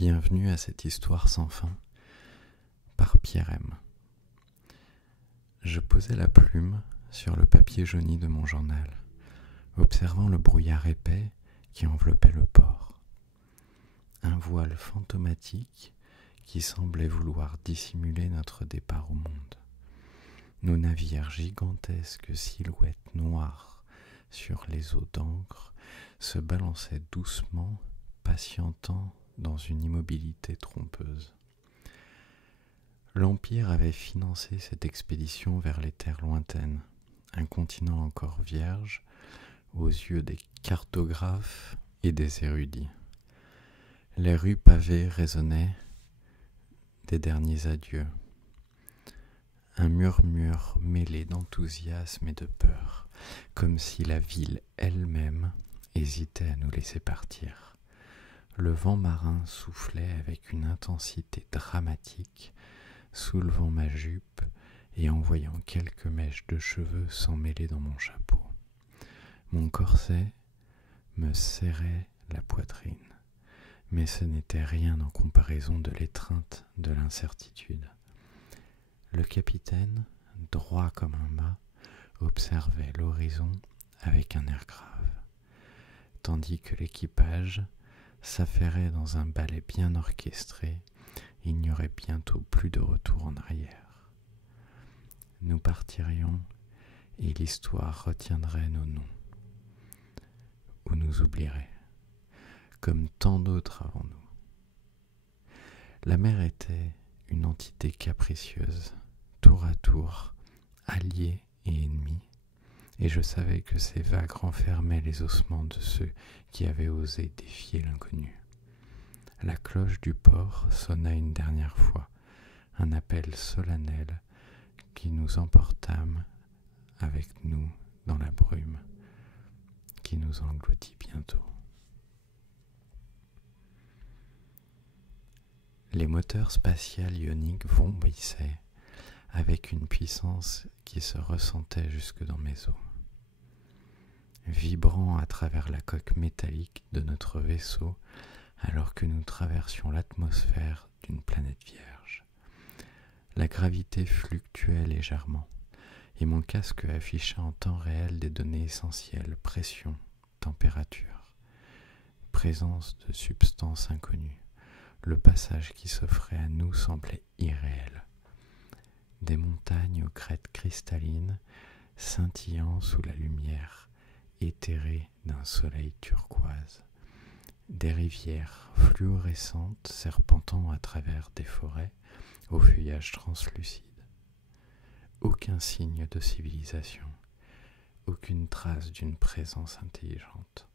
Bienvenue à cette histoire sans fin, par Pierre M. Je posais la plume sur le papier jauni de mon journal, observant le brouillard épais qui enveloppait le port. Un voile fantomatique qui semblait vouloir dissimuler notre départ au monde. Nos navires gigantesques silhouettes noires sur les eaux d'encre se balançaient doucement, patientant dans une immobilité trompeuse. L'Empire avait financé cette expédition vers les terres lointaines, un continent encore vierge aux yeux des cartographes et des érudits. Les rues pavées résonnaient des derniers adieux. Un murmure mêlé d'enthousiasme et de peur, comme si la ville elle-même hésitait à nous laisser partir. Le vent marin soufflait avec une intensité dramatique, soulevant ma jupe et envoyant quelques mèches de cheveux s'emmêler dans mon chapeau. Mon corset me serrait la poitrine, mais ce n'était rien en comparaison de l'étreinte de l'incertitude. Le capitaine, droit comme un mât, observait l'horizon avec un air grave, tandis que l'équipage s'affairait dans un ballet bien orchestré. Il n'y aurait bientôt plus de retour en arrière. Nous partirions et l'histoire retiendrait nos noms, ou nous oublierait, comme tant d'autres avant nous. La mer était une entité capricieuse, tour à tour, alliée et ennemie, et je savais que ces vagues renfermaient les ossements de ceux qui avaient osé défier l'inconnu. La cloche du port sonna une dernière fois, un appel solennel qui nous emportâmes avec nous dans la brume qui nous engloutit bientôt. Les moteurs spatials ioniques vombissaient avec une puissance qui se ressentait jusque dans mes os. Vibrant à travers la coque métallique de notre vaisseau, alors que nous traversions l'atmosphère d'une planète vierge. La gravité fluctuait légèrement, et mon casque afficha en temps réel des données essentielles, pression, température, présence de substances inconnues. Le passage qui s'offrait à nous semblait irréel. Des montagnes aux crêtes cristallines, scintillant sous la lumière éthérée d'un soleil turquoise. Des rivières fluorescentes serpentant à travers des forêts au feuillage translucide. Aucun signe de civilisation, aucune trace d'une présence intelligente.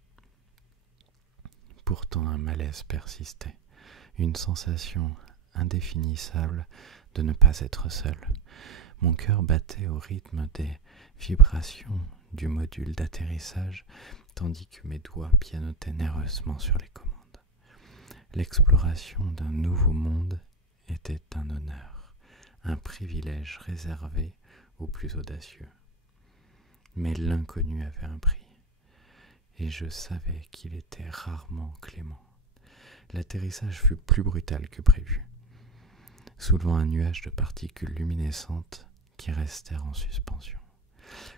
Pourtant un malaise persistait, une sensation indéfinissable de ne pas être seul. Mon cœur battait au rythme des vibrations du module d'atterrissage, tandis que mes doigts pianotaient nerveusement sur les commandes. L'exploration d'un nouveau monde était un honneur, un privilège réservé aux plus audacieux. Mais l'inconnu avait un prix, et je savais qu'il était rarement clément. L'atterrissage fut plus brutal que prévu, soulevant un nuage de particules luminescentes qui restèrent en suspension,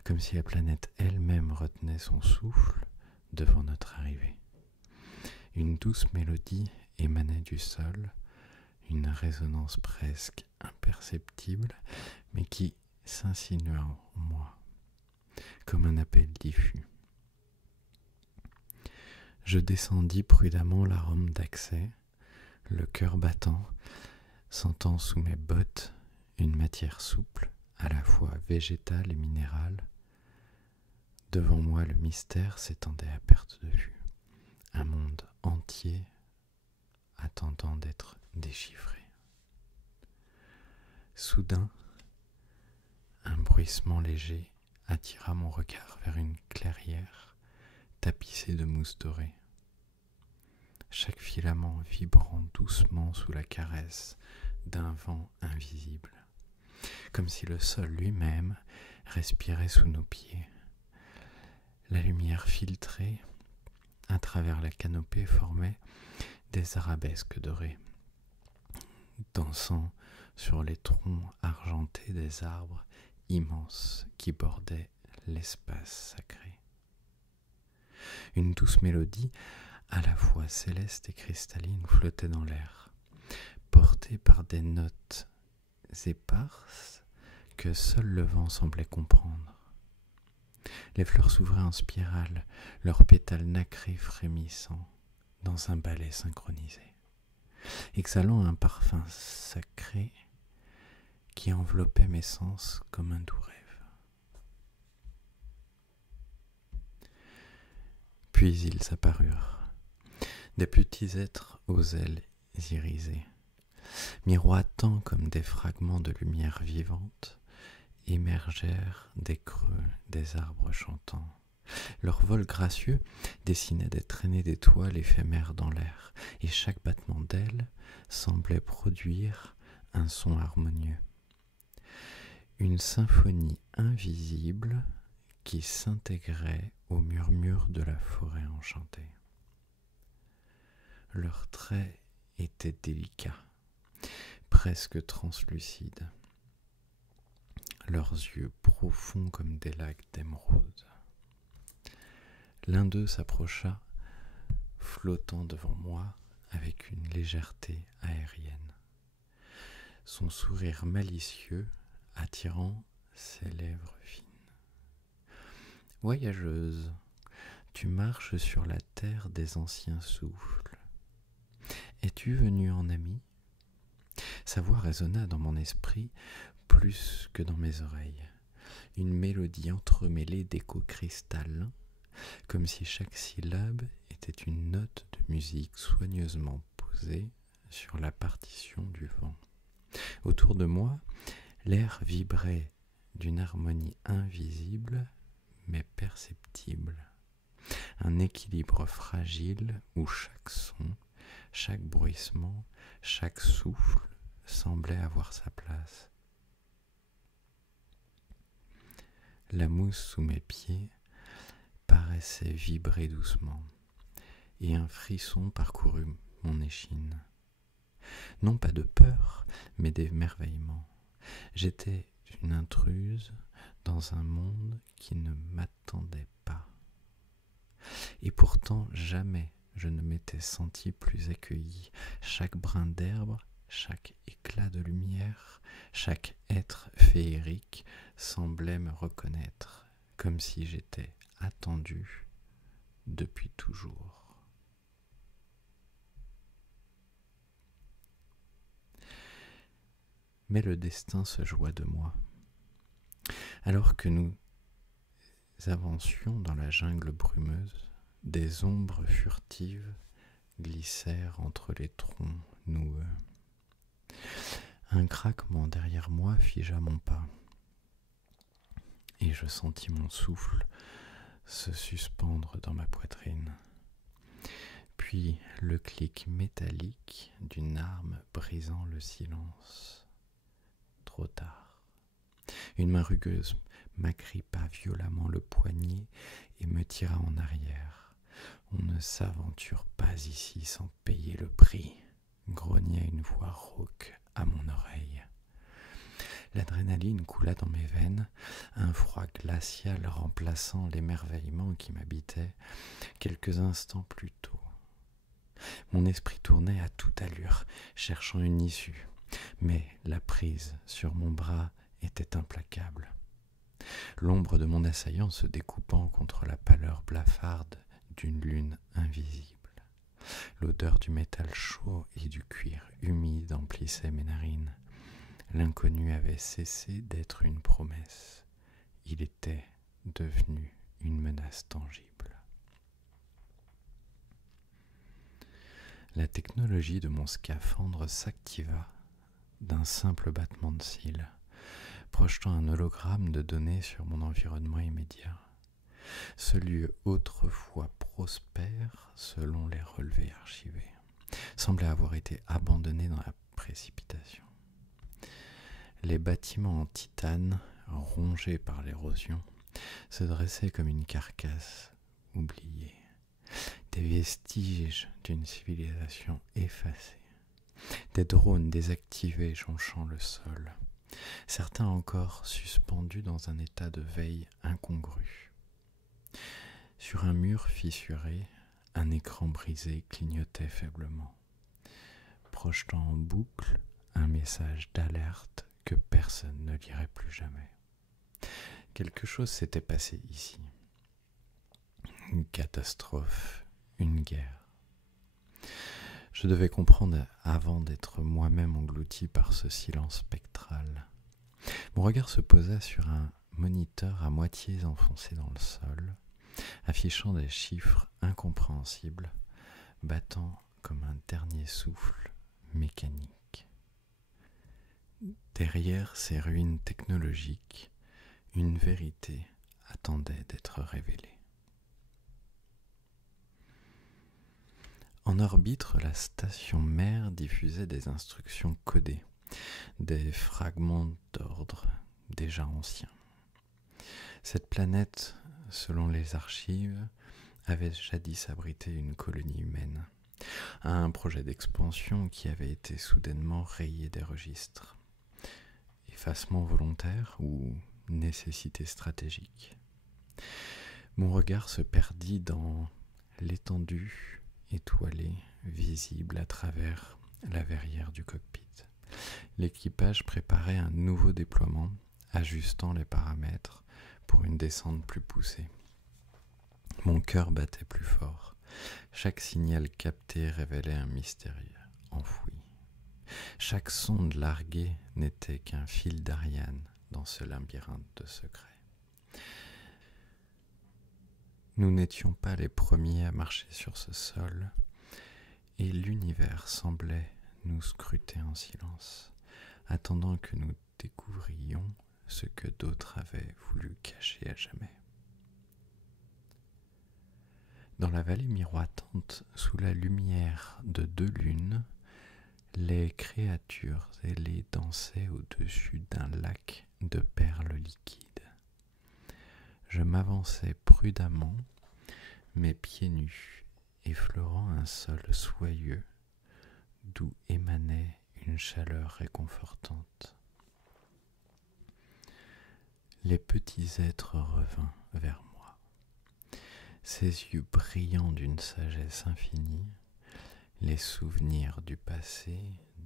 comme si la planète elle-même retenait son souffle devant notre arrivée. Une douce mélodie émanait du sol, une résonance presque imperceptible, mais qui s'insinua en moi, comme un appel diffus. Je descendis prudemment la rampe d'accès, le cœur battant, sentant sous mes bottes une matière souple, à la fois végétale et minérale. Devant moi, le mystère s'étendait à perte de vue. Un monde entier attendant d'être déchiffré. Soudain, un bruissement léger attira mon regard vers une clairière tapissée de mousse dorée. Chaque filament vibrant doucement sous la caresse d'un vent invisible, comme si le sol lui-même respirait sous nos pieds. La lumière filtrée à travers la canopée formait des arabesques dorées, dansant sur les troncs argentés des arbres immenses qui bordaient l'espace sacré. Une douce mélodie, à la fois céleste et cristalline, flottait dans l'air, portée par des notes éparses que seul le vent semblait comprendre. Les fleurs s'ouvraient en spirale, leurs pétales nacrés frémissant dans un ballet synchronisé, exhalant un parfum sacré qui enveloppait mes sens comme un doux rêve. Puis ils apparurent, des petits êtres aux ailes irisées, miroitant comme des fragments de lumière vivante, émergèrent des creux des arbres chantants. Leur vol gracieux dessinait des traînées d'étoiles éphémères dans l'air, et chaque battement d'ailes semblait produire un son harmonieux. Une symphonie invisible qui s'intégrait au murmure de la forêt enchantée. Leurs traits étaient délicats, presque translucides, leurs yeux profonds comme des lacs d'émeraude. L'un d'eux s'approcha, flottant devant moi avec une légèreté aérienne, son sourire malicieux attirant ses lèvres fines. « Voyageuse, tu marches sur la terre des anciens souffles. Es-tu venue en amie ?» Sa voix résonna dans mon esprit plus que dans mes oreilles, une mélodie entremêlée d'échos cristallins, comme si chaque syllabe était une note de musique soigneusement posée sur la partition du vent. Autour de moi, l'air vibrait d'une harmonie invisible mais perceptible, un équilibre fragile où chaque son, chaque bruissement, chaque souffle semblait avoir sa place. La mousse sous mes pieds paraissait vibrer doucement, et un frisson parcourut mon échine. Non pas de peur, mais d'émerveillement. J'étais une intruse dans un monde qui ne m'attendait pas. Et pourtant, jamais je ne m'étais senti plus accueilli. Chaque brin d'herbe, chaque éclat de lumière, chaque être féerique semblait me reconnaître, comme si j'étais attendu depuis toujours. Mais le destin se joua de moi. Alors que nous avancions dans la jungle brumeuse, des ombres furtives glissèrent entre les troncs noueux. Un craquement derrière moi figea mon pas, et je sentis mon souffle se suspendre dans ma poitrine. Puis le clic métallique d'une arme brisant le silence. Trop tard. Une main rugueuse m'agrippa violemment le poignet et me tira en arrière. On ne s'aventure pas ici sans payer le prix, grogna une voix rauque à mon oreille. L'adrénaline coula dans mes veines, un froid glacial remplaçant l'émerveillement qui m'habitait quelques instants plus tôt. Mon esprit tournait à toute allure, cherchant une issue, mais la prise sur mon bras était implacable. L'ombre de mon assaillant se découpant contre la pâleur blafarde d'une lune invisible. L'odeur du métal chaud et du cuir humide emplissait mes narines. L'inconnu avait cessé d'être une promesse. Il était devenu une menace tangible. La technologie de mon scaphandre s'activa d'un simple battement de cils, projetant un hologramme de données sur mon environnement immédiat. Ce lieu autrefois prospère, selon les relevés archivés, semblait avoir été abandonné dans la précipitation. Les bâtiments en titane, rongés par l'érosion, se dressaient comme une carcasse oubliée. des vestiges d'une civilisation effacée, des drones désactivés jonchant le sol, certains encore suspendus dans un état de veille incongru. Sur un mur fissuré, un écran brisé clignotait faiblement, projetant en boucle un message d'alerte que personne ne lirait plus jamais. Quelque chose s'était passé ici. Une catastrophe, une guerre. Je devais comprendre avant d'être moi-même englouti par ce silence spectral. Mon regard se posa sur un moniteur à moitié enfoncé dans le sol, affichant des chiffres incompréhensibles, battant comme un dernier souffle mécanique. Derrière ces ruines technologiques, une vérité attendait d'être révélée. En orbite, la station mère diffusait des instructions codées, des fragments d'ordre déjà anciens. Cette planète, selon les archives, avait jadis abrité une colonie humaine, un projet d'expansion qui avait été soudainement rayé des registres. Effacement volontaire ou nécessité stratégique. Mon regard se perdit dans l'étendue étoilée, visible à travers la verrière du cockpit. L'équipage préparait un nouveau déploiement, ajustant les paramètres pour une descente plus poussée. Mon cœur battait plus fort. Chaque signal capté révélait un mystère enfoui. Chaque sonde larguée n'était qu'un fil d'Ariane dans ce labyrinthe de secrets. Nous n'étions pas les premiers à marcher sur ce sol, et l'univers semblait nous scruter en silence, attendant que nous découvrions ce que d'autres avaient voulu cacher à jamais. Dans la vallée miroitante, sous la lumière de 2 lunes, les créatures ailées dansaient au-dessus d'un lac de perles liquides. Je m'avançais prudemment, mes pieds nus, effleurant un sol soyeux, d'où émanait une chaleur réconfortante. Les petits êtres revinrent vers moi. Ses yeux brillants d'une sagesse infinie, les souvenirs du passé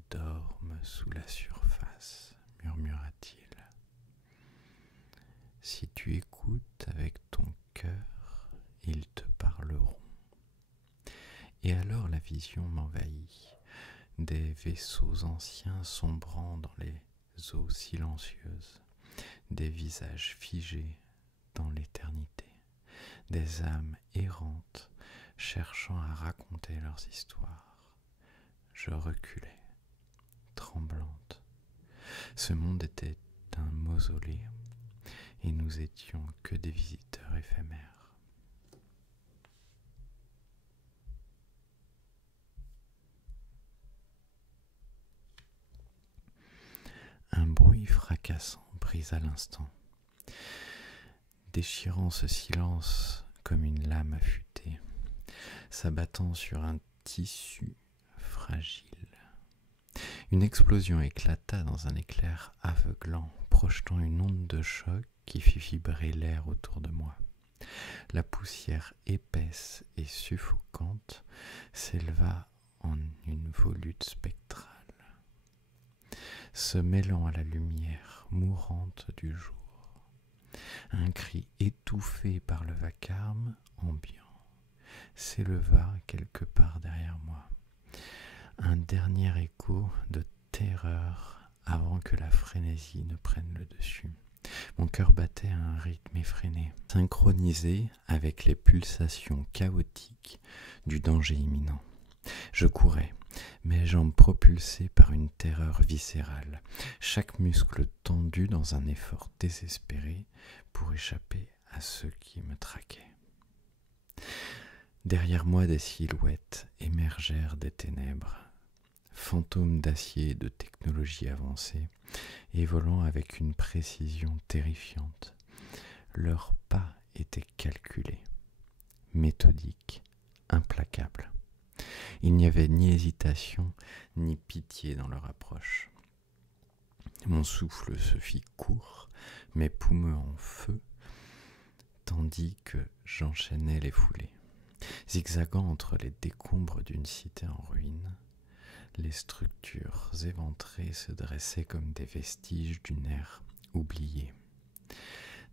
dorment sous la surface, murmura-t-il. Si tu écoutes avec ton cœur, ils te parleront. Et alors la vision m'envahit, des vaisseaux anciens sombrant dans les eaux silencieuses, des visages figés dans l'éternité, des âmes errantes cherchant à raconter leurs histoires. Je reculais, tremblante. Ce monde était un mausolée, et nous étions que des visiteurs éphémères. Un bruit fracassant brisa l'instant, déchirant ce silence comme une lame affûtée, s'abattant sur un tissu fragile. Une explosion éclata dans un éclair aveuglant, projetant une onde de choc qui fit vibrer l'air autour de moi. La poussière épaisse et suffocante s'éleva en une volute spectrale, se mêlant à la lumière mourante du jour. Un cri étouffé par le vacarme ambiant s'éleva quelque part derrière moi. Un dernier écho de terreur avant que la frénésie ne prenne le dessus. Mon cœur battait à un rythme effréné, synchronisé avec les pulsations chaotiques du danger imminent. Je courais, mes jambes propulsées par une terreur viscérale, chaque muscle tendu dans un effort désespéré pour échapper à ceux qui me traquaient. Derrière moi, des silhouettes émergèrent des ténèbres, fantômes d'acier et de technologie avancée, et volant avec une précision terrifiante. Leurs pas étaient calculés, méthodiques, implacables. Il n'y avait ni hésitation, ni pitié dans leur approche. Mon souffle se fit court, mes poumons en feu, tandis que j'enchaînais les foulées. Zigzagant entre les décombres d'une cité en ruine, les structures éventrées se dressaient comme des vestiges d'une ère oubliée.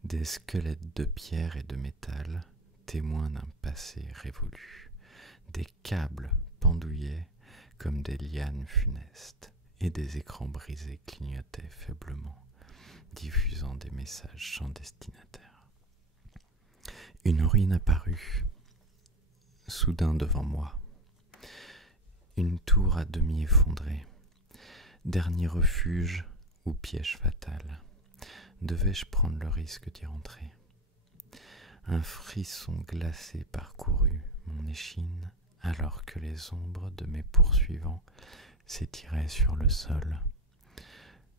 Des squelettes de pierre et de métal, témoins d'un passé révolu. Des câbles pendouillaient comme des lianes funestes, et des écrans brisés clignotaient faiblement, diffusant des messages sans destinataire. Une ruine apparut, soudain devant moi. Une tour à demi effondrée, dernier refuge ou piège fatal. Devais-je prendre le risque d'y entrer? Un frisson glacé parcourut mon échine alors que les ombres de mes poursuivants s'étiraient sur le sol,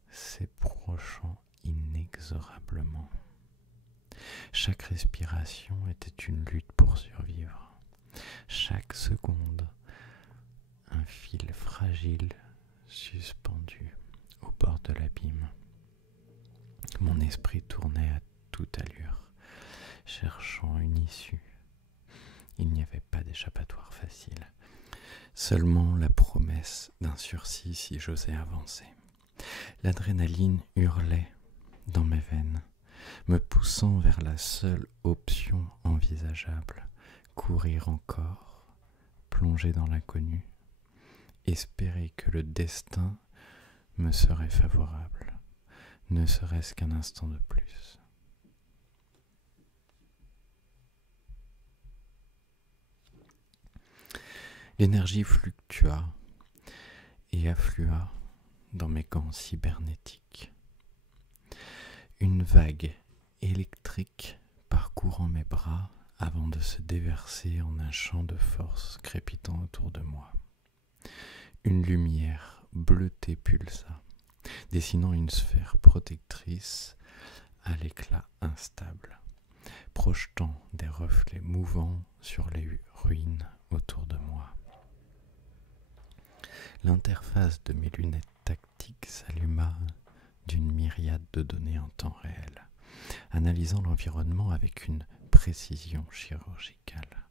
s'approchant inexorablement. Chaque respiration était une lutte pour survivre. Chaque seconde, un fil fragile suspendu au bord de l'abîme. Mon esprit tournait à toute allure, cherchant une issue. Il n'y avait pas d'échappatoire facile, seulement la promesse d'un sursis si j'osais avancer. L'adrénaline hurlait dans mes veines, me poussant vers la seule option envisageable, courir encore, plonger dans l'inconnu, espérer que le destin me serait favorable, ne serait-ce qu'un instant de plus. L'énergie fluctua et afflua dans mes gants cybernétiques. Une vague électrique parcourant mes bras avant de se déverser en un champ de force crépitant autour de moi. Une lumière bleutée pulsa, dessinant une sphère protectrice à l'éclat instable, projetant des reflets mouvants sur les ruines autour de moi. L'interface de mes lunettes tactiques s'alluma d'une myriade de données en temps réel, analysant l'environnement avec une précision chirurgicale.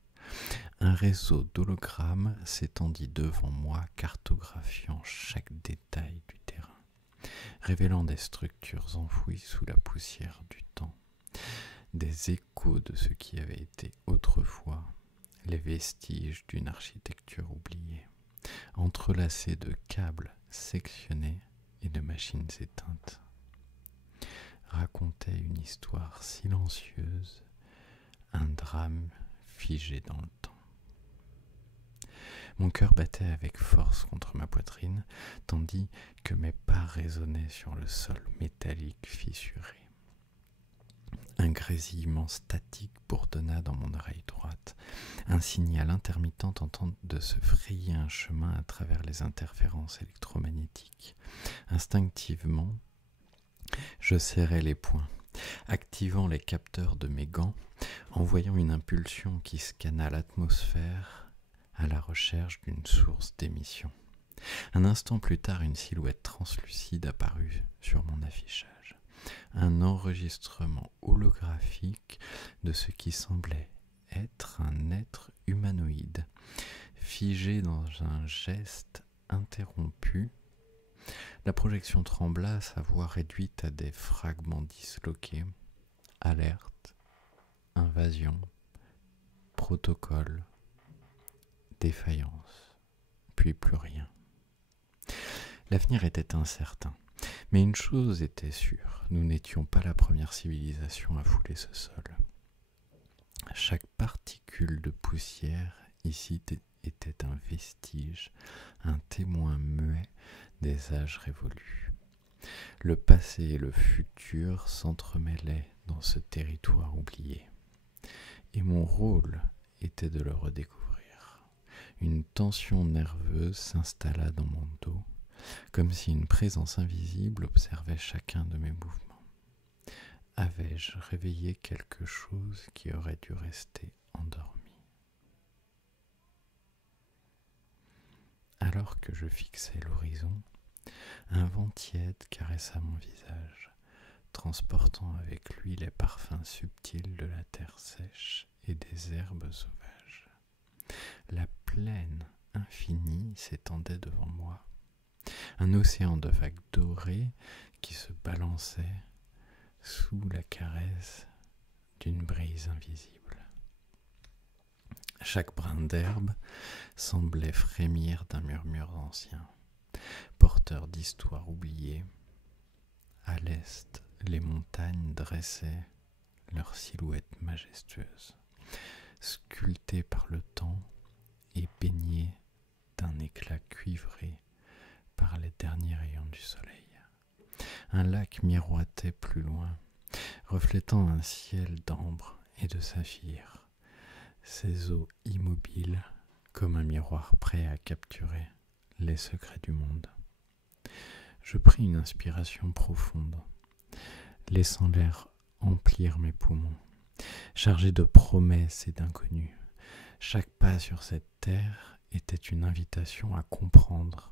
Un réseau d'hologrammes s'étendit devant moi, cartographiant chaque détail du terrain, révélant des structures enfouies sous la poussière du temps, des échos de ce qui avait été autrefois les vestiges d'une architecture oubliée, entrelacés de câbles sectionnés et de machines éteintes, racontait une histoire silencieuse, un drame figé dans le temps. Mon cœur battait avec force contre ma poitrine, tandis que mes pas résonnaient sur le sol métallique fissuré. Un grésillement statique bourdonna dans mon oreille droite, un signal intermittent tentant de se frayer un chemin à travers les interférences électromagnétiques. Instinctivement, je serrai les poings, activant les capteurs de mes gants, envoyant une impulsion qui scanna l'atmosphère à la recherche d'une source d'émission. Un instant plus tard, une silhouette translucide apparut sur mon affichage. Un enregistrement holographique de ce qui semblait être un être humanoïde, figé dans un geste interrompu. La projection trembla, sa voix réduite à des fragments disloqués. Alerte, invasion, protocole, défaillance, puis plus rien. L'avenir était incertain, mais une chose était sûre, nous n'étions pas la première civilisation à fouler ce sol. Chaque particule de poussière ici était un vestige, un témoin muet des âges révolus. Le passé et le futur s'entremêlaient dans ce territoire oublié, et mon rôle était de le redécouvrir. Une tension nerveuse s'installa dans mon dos, comme si une présence invisible observait chacun de mes mouvements. Avais-je réveillé quelque chose qui aurait dû rester endormi? Alors que je fixais l'horizon, un vent tiède caressa mon visage, transportant avec lui les parfums subtils de la terre sèche et des herbes sauvages. La plaine infinie s'étendait devant moi, un océan de vagues dorées qui se balançait sous la caresse d'une brise invisible. Chaque brin d'herbe semblait frémir d'un murmure ancien, porteur d'histoires oubliées. À l'est, les montagnes dressaient leurs silhouettes majestueuses, sculptées par le temps et baignées d'un éclat cuivré par les derniers rayons du soleil. Un lac miroitait plus loin, reflétant un ciel d'ambre et de saphir, ses eaux immobiles comme un miroir prêt à capturer les secrets du monde. Je pris une inspiration profonde, laissant l'air emplir mes poumons, chargé de promesses et d'inconnus. Chaque pas sur cette terre était une invitation à comprendre,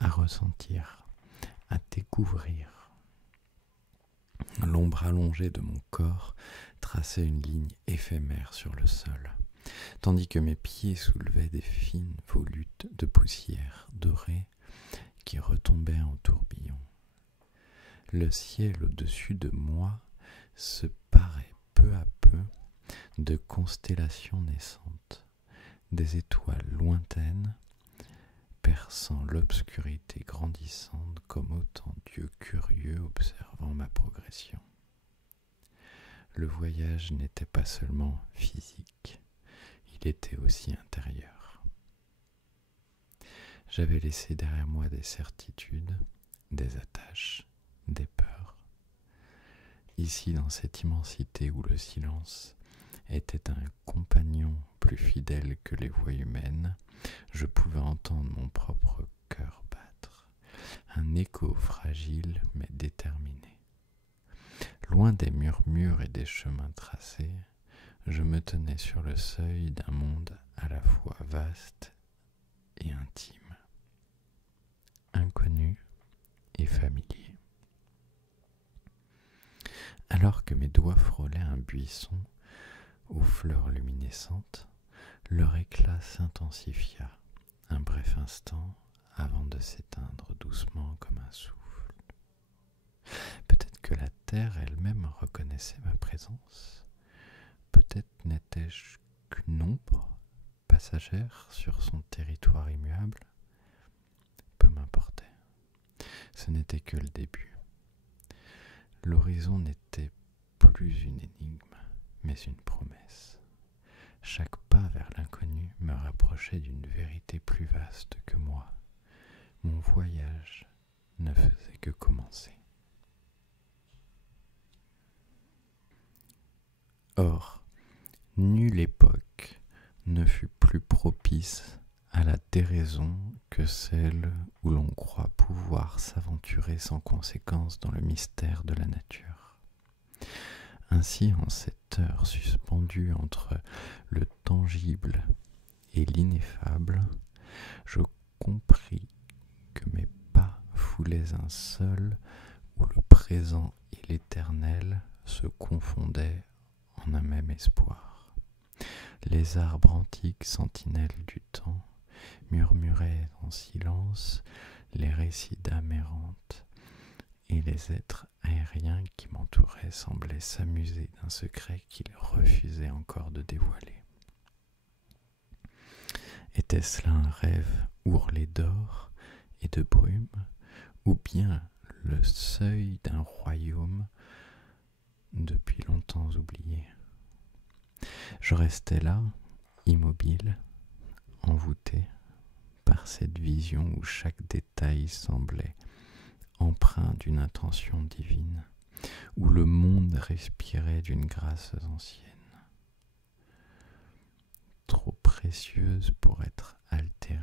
à ressentir, à découvrir. L'ombre allongée de mon corps traçait une ligne éphémère sur le sol, tandis que mes pieds soulevaient des fines volutes de poussière dorée qui retombaient en tourbillons. Le ciel au-dessus de moi se parait peu à peu de constellations naissantes, des étoiles lointaines perçant l'obscurité grandissante comme autant d'yeux curieux observant ma progression. Le voyage n'était pas seulement physique, il était aussi intérieur. J'avais laissé derrière moi des certitudes, des attaches, des peurs. Ici, dans cette immensité où le silence était un compagnon plus fidèle que les voix humaines, je pouvais entendre mon propre cœur battre, un écho fragile mais déterminé. Loin des murmures et des chemins tracés, je me tenais sur le seuil d'un monde à la fois vaste et intime, inconnu et familier. Alors que mes doigts frôlaient un buisson aux fleurs luminescentes, leur éclat s'intensifia un bref instant avant de s'éteindre doucement comme un souffle. Peut-être que la terre elle-même reconnaissait ma présence. Peut-être n'étais-je qu'une ombre passagère sur son territoire immuable. Peu m'importait. Ce n'était que le début. L'horizon n'était plus une énigme, mais une promesse. Chaque pas vers l'inconnu me rapprochait d'une vérité plus vaste que moi. Mon voyage ne faisait que commencer. Or, nulle époque ne fut plus propice à la déraison que celle où l'on croit pouvoir s'aventurer sans conséquence dans le mystère de la nature. Ainsi, en cette heure suspendue entre le tangible et l'ineffable, je compris que mes pas foulaient un sol où le présent et l'éternel se confondaient en un même espoir. Les arbres antiques sentinelles du temps murmuraient en silence les récits d'âmes errantes, et les êtres aériens qui m'entouraient semblaient s'amuser d'un secret qu'ils refusaient encore de dévoiler. Était-ce là un rêve ourlé d'or et de brume, ou bien le seuil d'un royaume depuis longtemps oublié? Je restais là, immobile, envoûté par cette vision où chaque détail semblait empreint d'une intention divine, où le monde respirait d'une grâce ancienne, trop précieuse pour être altérée